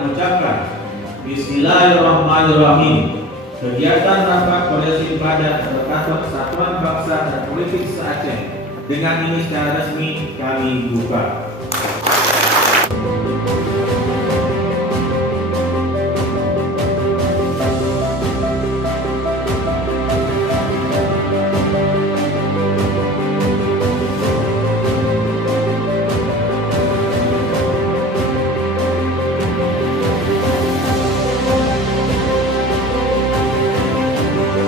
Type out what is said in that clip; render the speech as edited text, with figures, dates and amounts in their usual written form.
mengucapkan Bismillahirrahmanirrahim. Kegiatan rapat koalisi padat berkantor Kesatuan Bangsa dan Politik se-Aceh dengan ini secara resmi kami buka.